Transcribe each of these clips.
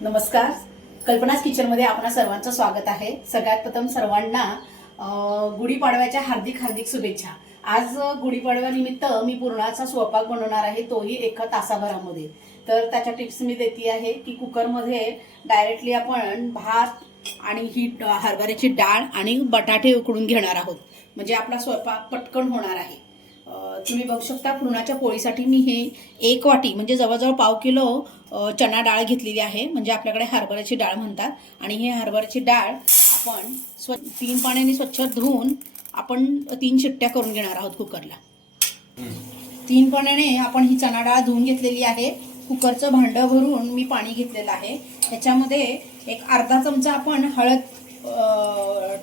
नमस्कार. कल्पनाच किचनमध्ये आपणा सर्वांचं स्वागत आहे. सगळ्यात प्रथम सर्वांना गुढीपाडव्याच्या हार्दिक हार्दिक शुभेच्छा. आज गुढीपाडव्यानिमित्त मी पुरणाचा स्वयंपाक बनवणार आहे तोही एका तासाभरामध्ये. तर त्याच्या टिप्स मी देते आहे की कुकरमध्ये डायरेक्टली आपण भात आणि ही हरभऱ्याची डाळ आणि बटाटे उकडून घेणार आहोत. म्हणजे आपला स्वयंपाक पटकन होणार आहे. तुम्ही बघू शकता पुरणाच्या पोळीसाठी मी हे एक वाटी म्हणजे जवळजवळ पाव किलो चणा डाळ घेतलेली आहे. म्हणजे आपल्याकडे हरभऱ्याची डाळ म्हणतात. आणि हे हरभऱ्याची डाळ आपण स्व तीन पाण्याने स्वच्छ धुवून आपण तीन शिट्ट्या करून घेणार आहोत कुकरला. तीन पाण्याने आपण ही चणा डाळ धुवून घेतलेली आहे. कुकरचं भांडं भरून मी पाणी घेतलेलं आहे. त्याच्यामध्ये एक अर्धा चमचा आपण हळद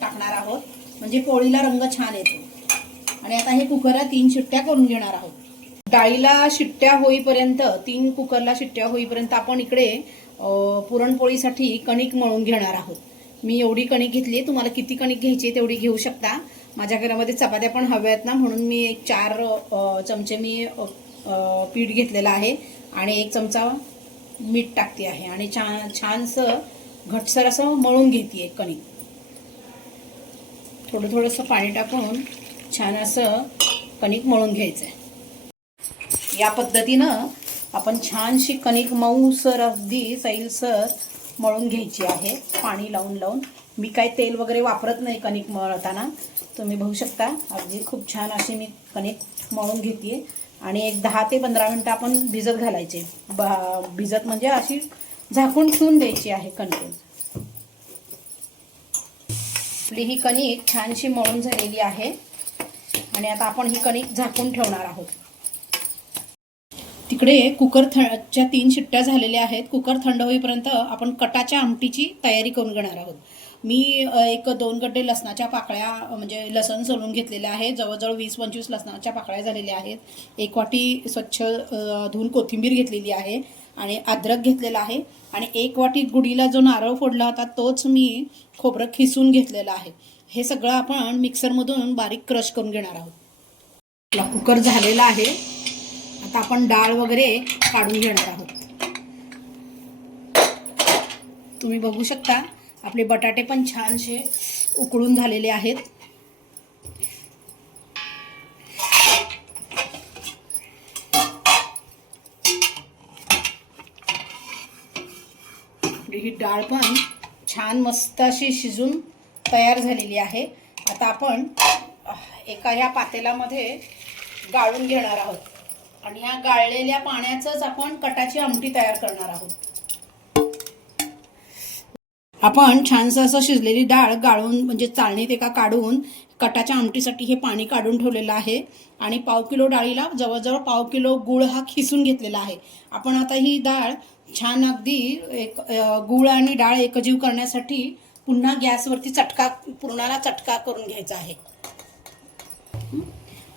टाकणार आहोत. म्हणजे पोळीला रंग छान येतो. आणि आता हे कुकरला तीन शिट्ट्या करून घेणार आहोत. डाळीला शिट्ट्या होईपर्यंत तीन कुकरला शिट्ट्या होईपर्यंत आपण इकडे पुरणपोळीसाठी कणिक मळून घेणार आहोत. मी एवढी कणिक घेतली तुम्हाला किती कणिक घ्यायची आहे तेवढी घेऊ शकता. माझ्या घरामध्ये चपात्या पण हव्या आहेत ना म्हणून मी एक चार चमचे मी पीठ घेतलेलं आहे आणि एक चमचा मीठ टाकते आहे. आणि छान छानसं घटसर असं मळून घेते कणिक. थोडं थोडंसं पाणी टाकून छान असं कणिक मळून घ्यायचं आहे या पद्धतीनं आपण छानशी कणिक मऊसर अगदी सैलसर मळून घ्यायची आहे. पाणी लावून लावून. मी काय तेल वगैरे वापरत नाही कणिक मळताना. तुम्ही बघू शकता अगदी खूप छान अशी मी कणिक मळून घेते आणि एक दहा ते पंधरा मिनटं आपण भिजत घालायचे. बा भिजत म्हणजे अशी झाकून ठेवून द्यायची आहे कणिक आपली ही कणिक छानशी मळून झालेली आहे. आणि आता आपण ही कणिक झाकून ठेवणार आहोत. तिकडे कुकर थच्या तीन शिट्ट्या झालेल्या आहेत. कुकर थंड होईपर्यंत आपण कटाच्या आमटीची तयारी करून घेणार आहोत. मी एक दोन गड्डे लसणाच्या पाकळ्या म्हणजे लसण सोलून घेतलेले आहे. जवळजवळ वीस पंचवीस लसणाच्या पाकळ्या झालेल्या आहेत. एक वाटी स्वच्छ धुवून कोथिंबीर घेतलेली आहे. आणि अद्रक घेतलेला आहे. आणि एक वाटी गुडीला जो नारळ फोडला होता तोच मी खोबरं खिसून घेतलेलं आहे. हे सगळं आपण मिक्सरमधून बारीक क्रश करून घेणार आहोत. कुकर झालेला आहे. आता आपण डाळ वगैरे काढून घेणार आहोत. तुम्ही बघू शकता आपले बटाटे पण छानसे उकळून झालेले आहेत. ही डाळ पण छान मस्त अशी शिजून तयार झालेली आहे. आता आपण एका ह्या पातेल्यामध्ये गाळून घेणार आहोत. आणि ह्या गाळलेल्या पाण्याचंच आपण कटाची आमटी तयार करणार आहोत. आपण छानसं असं शिजलेली डाळ गाळून म्हणजे चाळणीत एका काढून कटाच्या आमटीसाठी हे पाणी काढून ठेवलेलं आहे. आणि पाव किलो डाळीला जवळजवळ पाव किलो गुळ हा खिसून घेतलेला आहे. आपण आता ही डाळ छान अगदी एक गूळ गुळ आणि डाळ एकजीव करण्यासाठी पुन्हा गॅसवरती चटका पुरणाला चटका करून घ्यायचा आहे.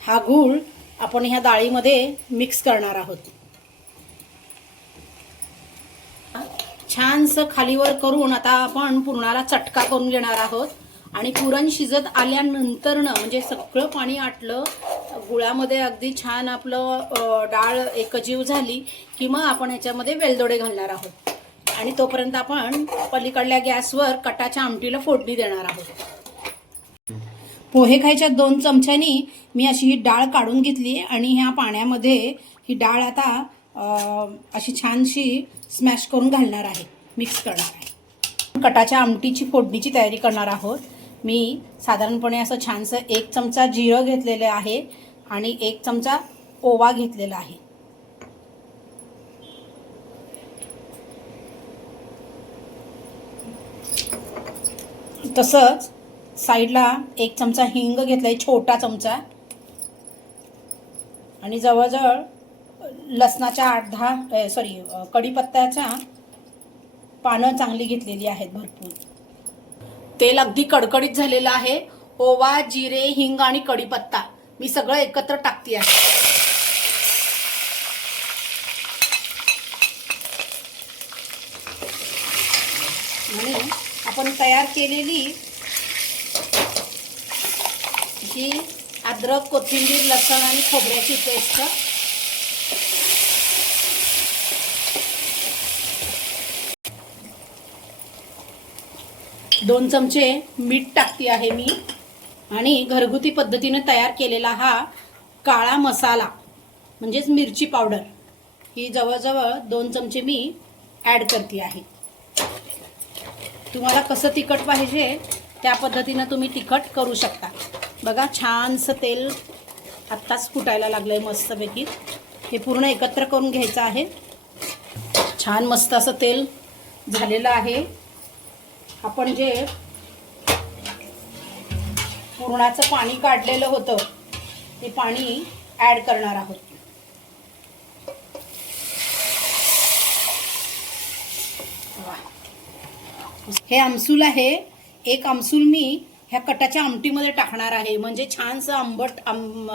हा गूळ आपण ह्या डाळीमध्ये मिक्स करणार आहोत. छानसं खालीवर करून आता आपण पुरणाला चटका करून घेणार आहोत. आणि पुरण शिजत आल्यानंतरनं म्हणजे सगळं पाणी आटलं गुळामध्ये अगदी छान आपलं डाळ एकजीव झाली की मग आपण ह्याच्यामध्ये वेलदोडे घालणार आहोत. आणि तोपर्यंत आपण पलीकडल्या गॅसवर कटाच्या आमटीला फोडणी देणार आहोत. पोहे खायच्या दोन चमच्यानी मी अशी ही डाळ काढून घेतली आणि ह्या पाण्यामध्ये ही डाळ आता अशी छानशी स्मॅश करून घालणार आहे मिक्स करणार आहे. कटाच्या आमटीची फोडणीची तयारी करणार आहोत. मी साधारणपणे असं छानसं एक चमचा जिरं घेतलेलं आहे आणि एक चमचा ओवा घेतलेला आहे. तसंच साईडला एक चमचा हिंग घेतलाय छोटा चमचा. आणि जवळजवळ लसणाच्या आठ दहा सॉरी कढीपत्त्याच्या पानं चांगली घेतलेली आहेत भरपूर. तेल अगदी कडकडीत झालेलं आहे. ओवा जिरे हिंग आणि कढीपत्ता मी सगळं एकत्र टाकते आहे आणि आपण तयार केलेली ही अद्रक कोथिंबीर लसण आणि खोबऱ्याची पेस्ट दोन चमचे मीठ टाकते आहे मी. आणि घरगुती पद्धतीने तयार केलेला हा काळा मसाला म्हणजेच मिरची पावडर ही जवळजवळ दोन चमचे मी ॲड करते आहे. तुम्हाला कसं तिखट पाहिजे त्या पद्धतीनं तुम्ही तिखट करू शकता. बघा छानसं तेल आत्ताच फुटायला लागलं आहे मस्तपैकी. हे पूर्ण एकत्र करून घ्यायचं आहे. छान मस्त असं तेल झालेलं आहे. आपण जे पुरणाचं पाणी काढलेलं होतं ते पाणी ॲड करणार आहोत. हे आमसूल आहे. एक आमसूल मी ह्या कटाच्या आमटीमध्ये टाकणार आहे. म्हणजे छानसं आंबट आम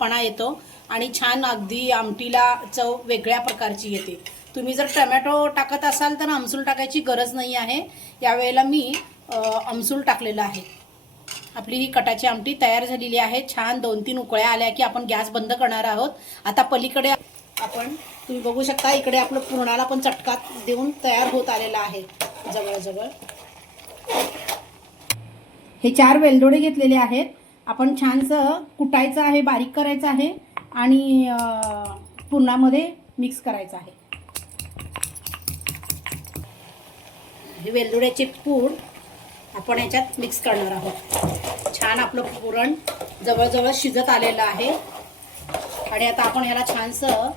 पणा येतो. आणि छान अगदी आमटीला चव वेगळ्या प्रकारची येते. तुम्ही जर टमॅटो टाकत असाल तर आमसूल टाकायची गरज नाही आहे. यावेळेला मी अं, आमसूल टाकलेलं आहे. आपली ही कटाची आमटी तयार झालेली आहे. छान दोन तीन उकळ्या आल्या की आपण गॅस बंद करणार आहोत. आता पलीकडे आपण तुम्ही बघू शकता इकडे आपलं पुरणाला पण चटकात देऊन तयार होत आलेला आहे. जवळजवळ. हे चार वेलदोडे घेतलेले आहेत. आपण छानसं कुटायचं आहे बारीक करायचं आहे. आणि पुरणामध्ये मिक्स करायचं आहे. हे वेलदोड्याचे पूड आपण याच्यात मिक्स करणार आहोत. छान आपलं पुरण जवळजवळ शिजत आलेलं आहे. आणि आता आपण याला छानसं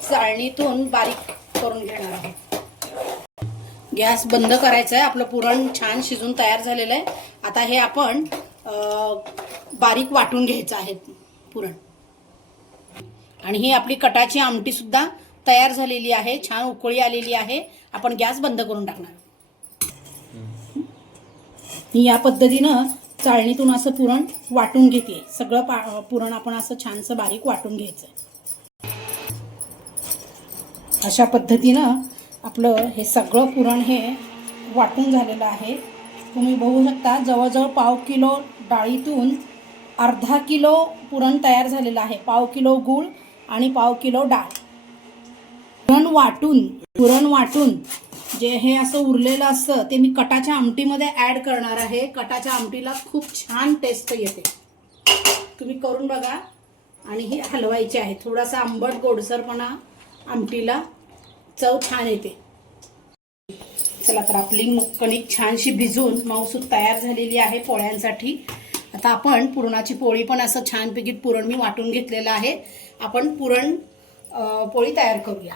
चाळणीतून बारीक करून घेणार आहोत. गॅस बंद करायचा आहे आपलं पुरण छान शिजून तयार झालेलं आहे. आता हे आपण बारीक वाटून घ्यायचं आहे. पुरण. आणि ही आपली कटाची आमटी सुद्धा तयार झालेली आहे छान उकळी आलेली आहे. आपण गॅस बंद करून टाकणार. मी या पद्धतीनं चाळणीतून असं पुरण वाटून घेते. सगळं पा पुरण आपण असं छानसं बारीक वाटून घ्यायचं. अशा पद्धतीनं आपलं हे सगळं पुरण हे वाटून झालेलं आहे. तुम्ही बघू शकता जवळजवळ पाव किलो डाळीतून अर्धा किलो पुरण तयार झालेलं आहे. पाव किलो गूळ आणि पाव किलो डाळ. पुरण वाटून पुरण वाटून जे हे असं उरलेलं असतं ते मी कटाच्या आमटीमध्ये ॲड करणार आहे. कटाच्या आमटीला खूप छान टेस्ट येते. तुम्ही करून बघा. आणि ही हलवायची आहे. थोडासा आंबट गोडसरपणा आमटीला चव छान येते. चला तर आपली कणिक छानशी भिजून मऊसूत तयार झालेली आहे पोळ्यांसाठी. आता आपण पुरणाची पोळी पण असं छानपैकी पुरण मी वाटून घेतलेलं आहे. आपण पुरण पोळी तयार करूया.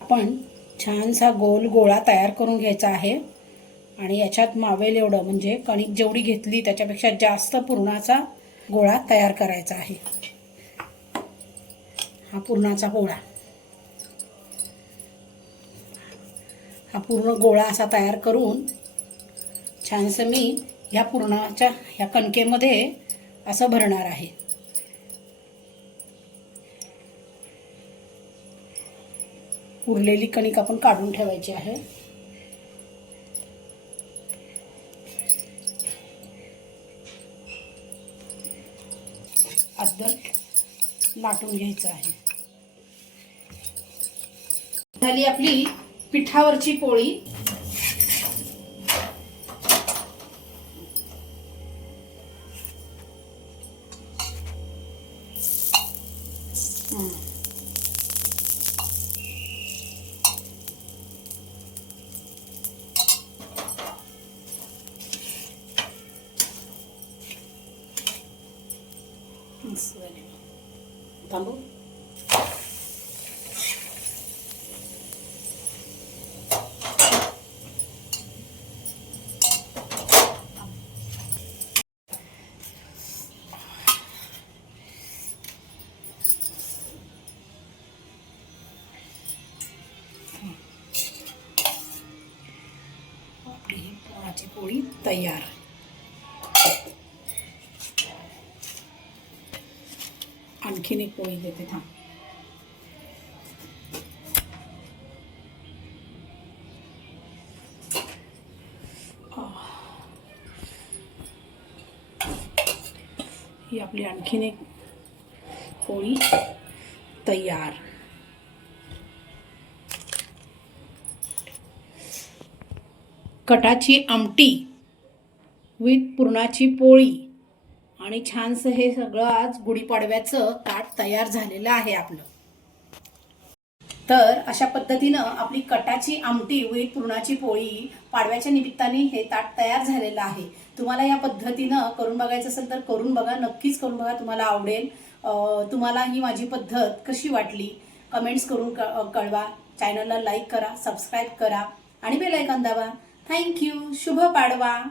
आपण छानसा गोल गोळा तयार करून घ्यायचा आहे. आणि याच्यात मावेल एवढं म्हणजे कणिक जेवढी घेतली त्याच्यापेक्षा जास्त पुरणाचा गोळा तयार करायचा आहे. हा पुरणाचा गोळा. हा पूर्ण गोळा असा तयार करून छानसं मी ह्या पुरणाच्या ह्या कणकेमध्ये असं भरणार आहे. उरलेली कणिक आपण काढून ठेवायची आहे. अद्दल लाटून घ्यायचं आहे. झाली आपली पिठावरची पोळी हं. मस्त झाली. थांबू आपली ही पुरणाची पोळी तयार आणखीन एक पोळी देते थांब. ही आपली आणखीन एक पोळी तयार. कटाची आमटी विथ पुरणाची पोळी. आणि छानसं हे सगळं आज गुढीपाडव्याचं ताट तयार झालेलं आहे आपलं. तर अशा पद्धतीनं आपली कटाची आमटी विथ पुरणाची पोळी पाडव्याच्या निमित्ताने हे ताट तयार झालेलं आहे. तुम्हाला या पद्धतीनं करून बघायचं असेल तर करून बघा नक्कीच करून बघा तुम्हाला आवडेल. तुम्हाला ही माझी पद्धत कशी वाटली कमेंट्स करून क- कळवा. चॅनलला लाईक करा सबस्क्राईब करा आणि बेल दाबा. थँक्यू. शुभ पाडवा.